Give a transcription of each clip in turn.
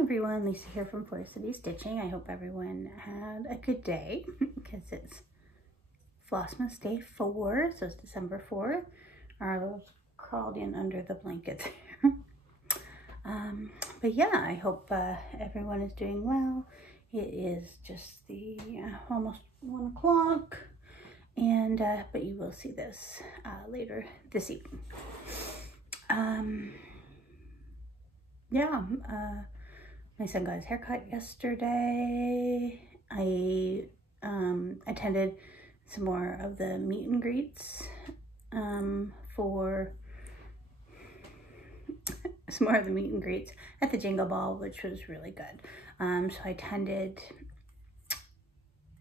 everyone, Lisa here from Florida City Stitching. I hope everyone had a good day because it's Flossmas Day 4, so it's December 4th. Arlo's crawled in under the blankets here. But yeah, I hope everyone is doing well. It is just the almost 1 o'clock, and but you will see this later this evening. My son got his haircut yesterday. I attended some more of the meet and greets at the Jingle Ball, which was really good. So I attended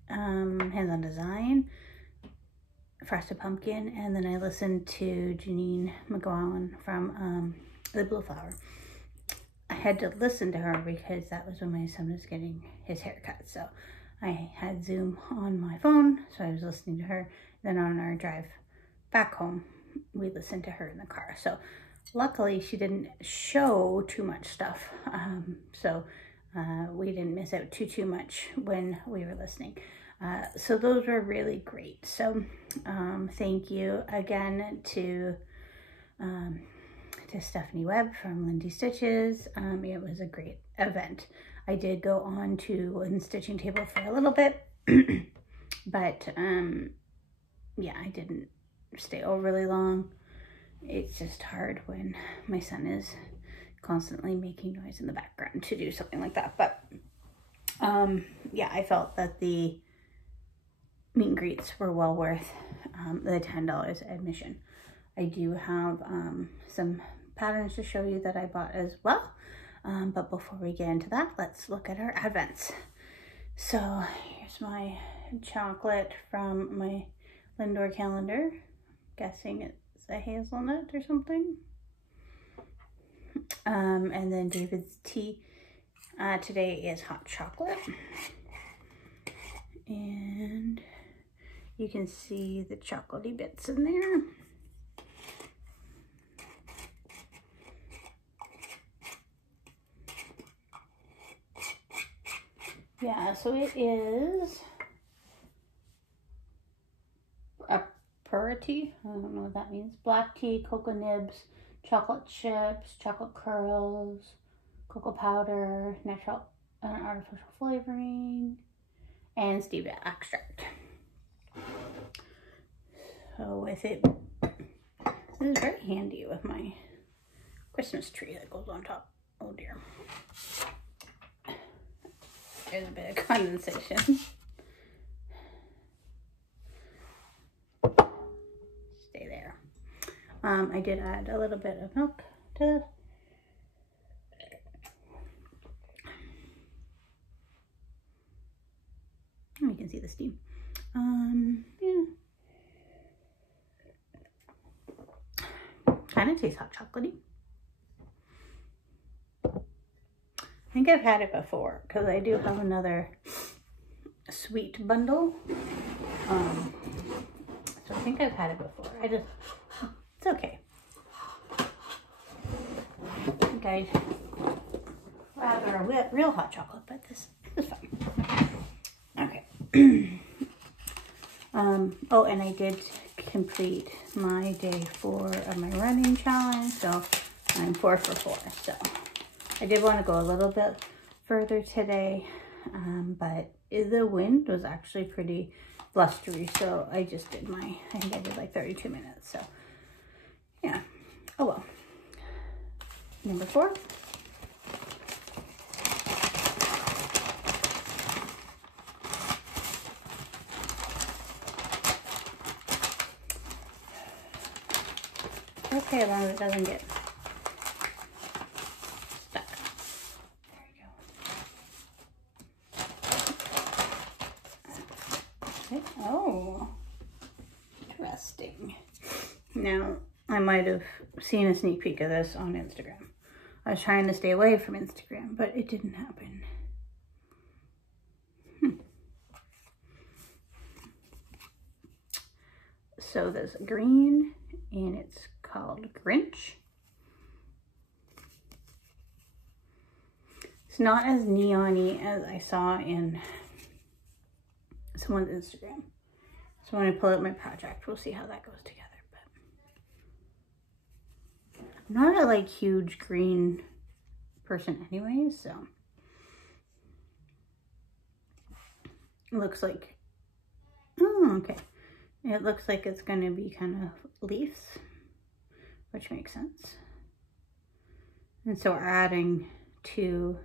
Hands on Design, Frosted Pumpkin, and then I listened to Janine McGowan from The Blue Flower. I had to listen to her because that was when my son was getting his haircut. So I had Zoom on my phone, so I was listening to her. Then on our drive back home, we listened to her in the car. So luckily she didn't show too much stuff. We didn't miss out too much when we were listening. So those were really great. So thank you again to Stephanie Webb from Lindy Stitches. It was a great event. I did go on to a stitching table for a little bit, but yeah, I didn't stay overly long. It's just hard when my son is constantly making noise in the background to do something like that. But yeah, I felt that the meet and greets were well worth the $10 admission. I do have some patterns to show you that I bought as well. But before we get into that, let's look at our advents. So here's my chocolate from my Lindor calendar. Guessing it's a hazelnut or something. And then David's tea today is hot chocolate. And you can see the chocolatey bits in there. Yeah, so it is a purity. I don't know what that means. Black tea, cocoa nibs, chocolate chips, chocolate curls, cocoa powder, natural and artificial flavoring, and stevia extract. So with it, this is very handy with my Christmas tree that goes on top. Oh dear. There's a bit of condensation. Stay there. I did add a little bit of milk to this. You can see the steam. Yeah. Kind of tastes hot chocolatey. I think I've had it before because I do have another sweet bundle. So I think I've had it before. It's okay. I think I'd rather a real hot chocolate, but this is fine. Okay. Oh, and I did complete my day 4 of my running challenge, so I'm 4 for 4. So I did want to go a little bit further today, but the wind was actually pretty blustery, so I just did I think I did like 32 minutes, so yeah. Oh well. Number 4. Okay, as long as it doesn't get stuck. There we go. Okay. Oh, interesting. Now, I might have seen a sneak peek of this on Instagram. I was trying to stay away from Instagram, but it didn't happen. So there's green, and it's called Grinch. It's not as neon-y as I saw in someone's Instagram. So when I pull out my project, we'll see how that goes together. But I'm not a like huge green person anyway, so it looks like, oh, okay. It looks like it's going to be kind of leaves, which makes sense. And so we're adding to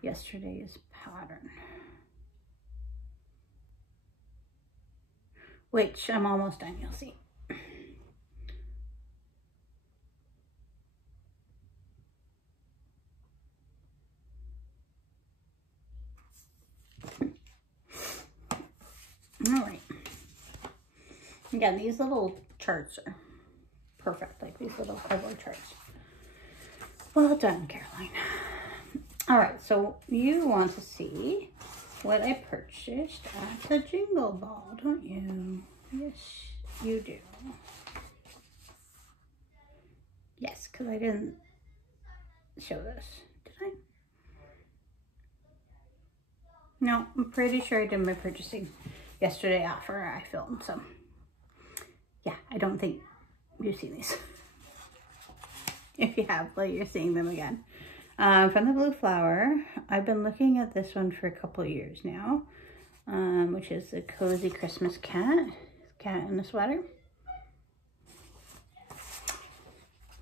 yesterday's pattern, which I'm almost done, you'll see. All right. Again, these little charts are perfect, like these little cardboard charts. Well done, Caroline. All right, so you want to see what I purchased at the Jingle Ball, don't you? Yes, you do. Yes, because I didn't show this, did I? No, I'm pretty sure I did my purchasing yesterday after I filmed, so yeah, I don't think you've seen these. If you have, like, you're seeing them again. From the Blue Flower, I've been looking at this one for a couple of years now, which is the Cozy Christmas Cat. Cat in a sweater.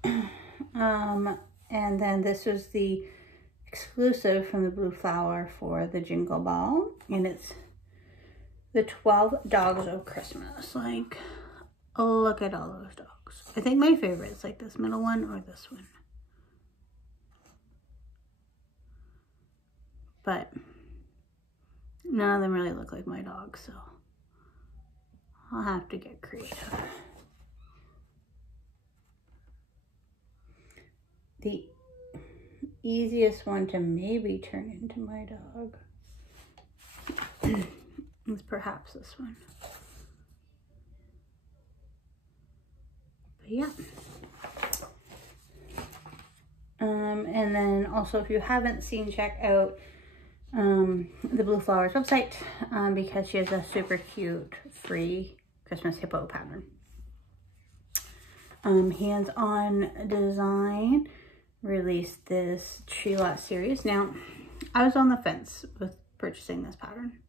And then this was the exclusive from the Blue Flower for the Jingle Ball, and it's the 12 Dogs of Christmas. Like, oh, look at all those dogs. I think my favorite is like this middle one or this one. But none of them really look like my dog, so I'll have to get creative. The easiest one to maybe turn into my dog is perhaps this one. But yeah. And then also, if you haven't seen, check out the Blue Flowers website, because she has a super cute free Christmas hippo pattern. Hands-on Design released this Tree Lot series. Now, I was on the fence with purchasing this pattern,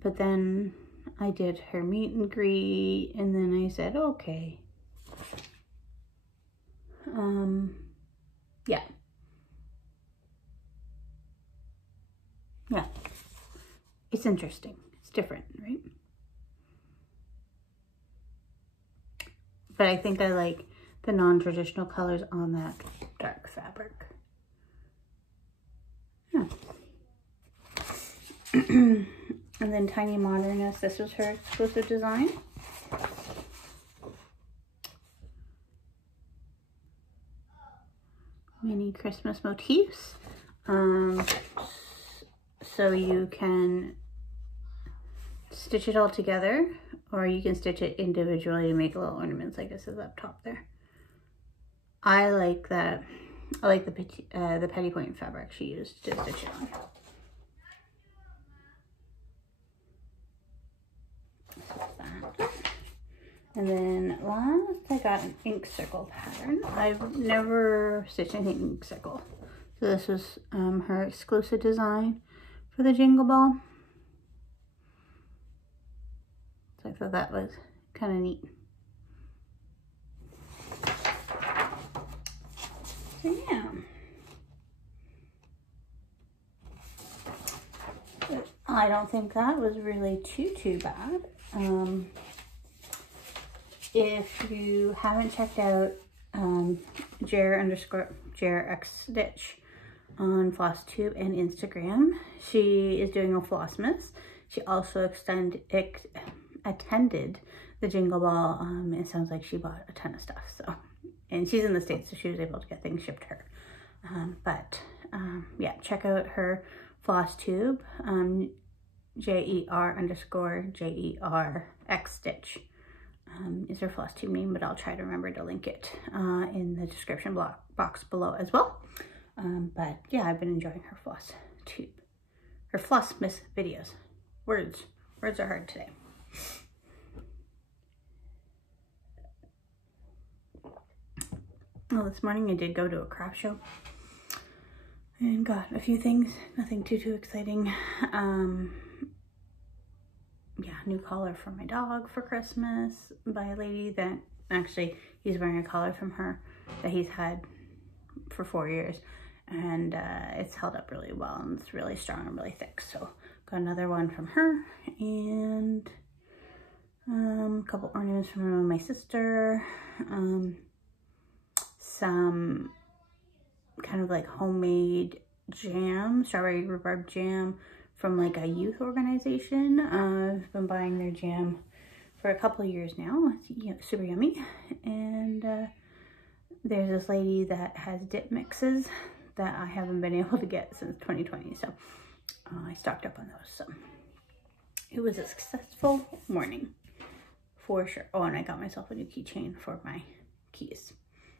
but then I did her meet and greet, and then I said, okay. Yeah. Yeah. It's interesting. It's different, right? But I think I like the non-traditional colors on that dark fabric. Yeah. And then Tiny Modernist, this was her exclusive design. Mini Christmas motifs. So you can stitch it all together, or you can stitch it individually and make little ornaments like this is up top there. I like that. I like the petty point fabric she used to stitch it on. That. And then last, I got an ink circle pattern. I've never stitched an ink circle. So this was her exclusive design for the Jingle Ball. So I thought that was kind of neat. So yeah. But I don't think that was really too bad. If you haven't checked out Jer_X_Stitch on Flosstube and Instagram, she is doing a Flossmas. She also attended the Jingle Ball. It sounds like she bought a ton of stuff. So, and she's in the States, so she was able to get things shipped to her. Yeah, check out her Flosstube, Jer_X_Stitch. Is her Flosstube name, but I'll try to remember to link it in the description box below as well. But yeah, I've been enjoying her her Flossmas videos. Words are hard today. Well, this morning I did go to a craft show and got a few things, nothing too exciting. Yeah, new collar for my dog for Christmas by a lady that actually, he's wearing a collar from her that he's had for 4 years, and it's held up really well, and it's really strong and really thick. So got another one from her, and a couple ornaments from my sister, some kind of like homemade jam, strawberry rhubarb jam from like a youth organization. I've been buying their jam for a couple of years now. It's super yummy. And there's this lady that has dip mixes that I haven't been able to get since 2020. So I stocked up on those. So it was a successful morning for sure. Oh, and I got myself a new keychain for my keys,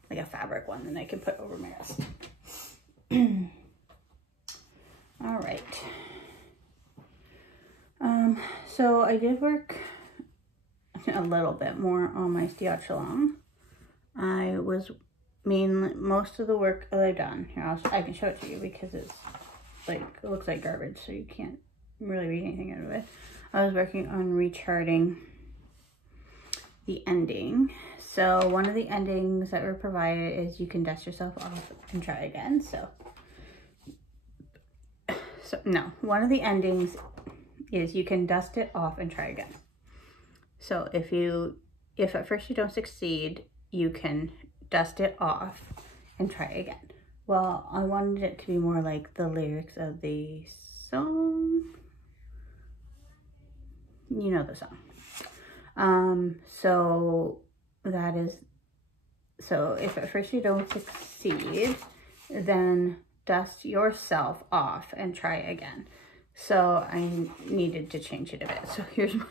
like a fabric one that I can put over my wrist. All right. So I did work a little bit more on my Stiachalong. I was most of the work that I've done. Here, I can show it to you because it's like, it looks like garbage, so you can't really read anything out of it. I was working on recharting the ending. So one of the endings that were provided is you can dust yourself off and try again. So no, one of the endings is you can dust it off and try again. So if at first you don't succeed, you can dust it off and try again. Well, I wanted it to be more like the lyrics of the song. You know the song. So that is, so if at first you don't succeed, then dust yourself off and try again. So I needed to change it a bit. So here's my,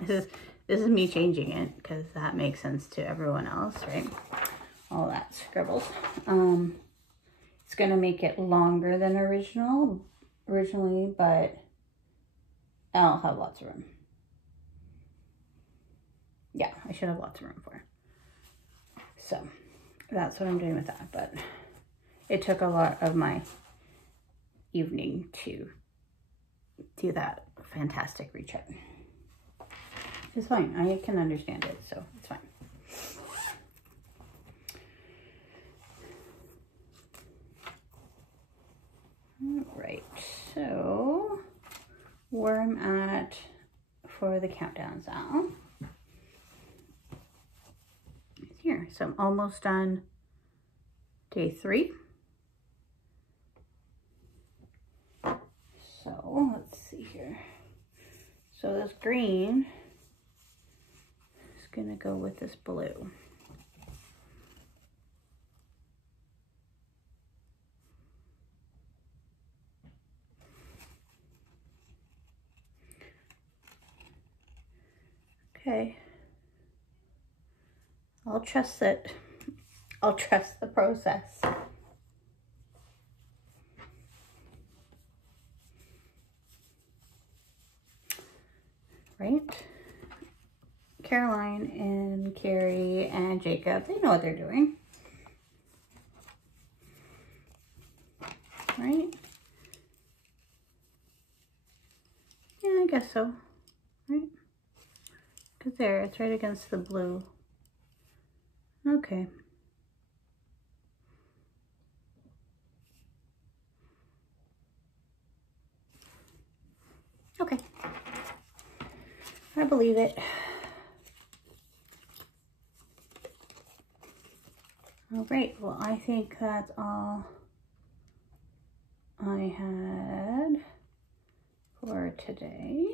this is me changing it because that makes sense to everyone else, right? All that scribbles. It's gonna make it longer than originally, but I'll have lots of room. Yeah, I should have lots of room for it. So that's what I'm doing with that, but it took a lot of my evening to do that fantastic retread. It's fine, I can understand it, so it's fine. All right, so where I'm at for the countdowns now is here. So I'm almost done day 3. So let's see here. So this green is gonna go with this blue. Okay. I'll trust it. I'll trust the process. Right? Caroline and Carrie and Jacob, they know what they're doing. Right? Yeah, I guess so. Right? Because there, it's right against the blue. Okay. Okay. I believe it. All right, well, I think that's all I had for today.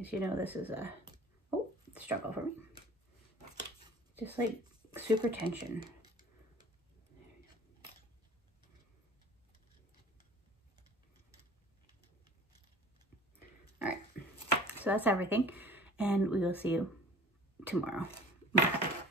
As you know, this is a struggle for me. Just like super tension. All right, so that's everything, and we will see you tomorrow. Bye.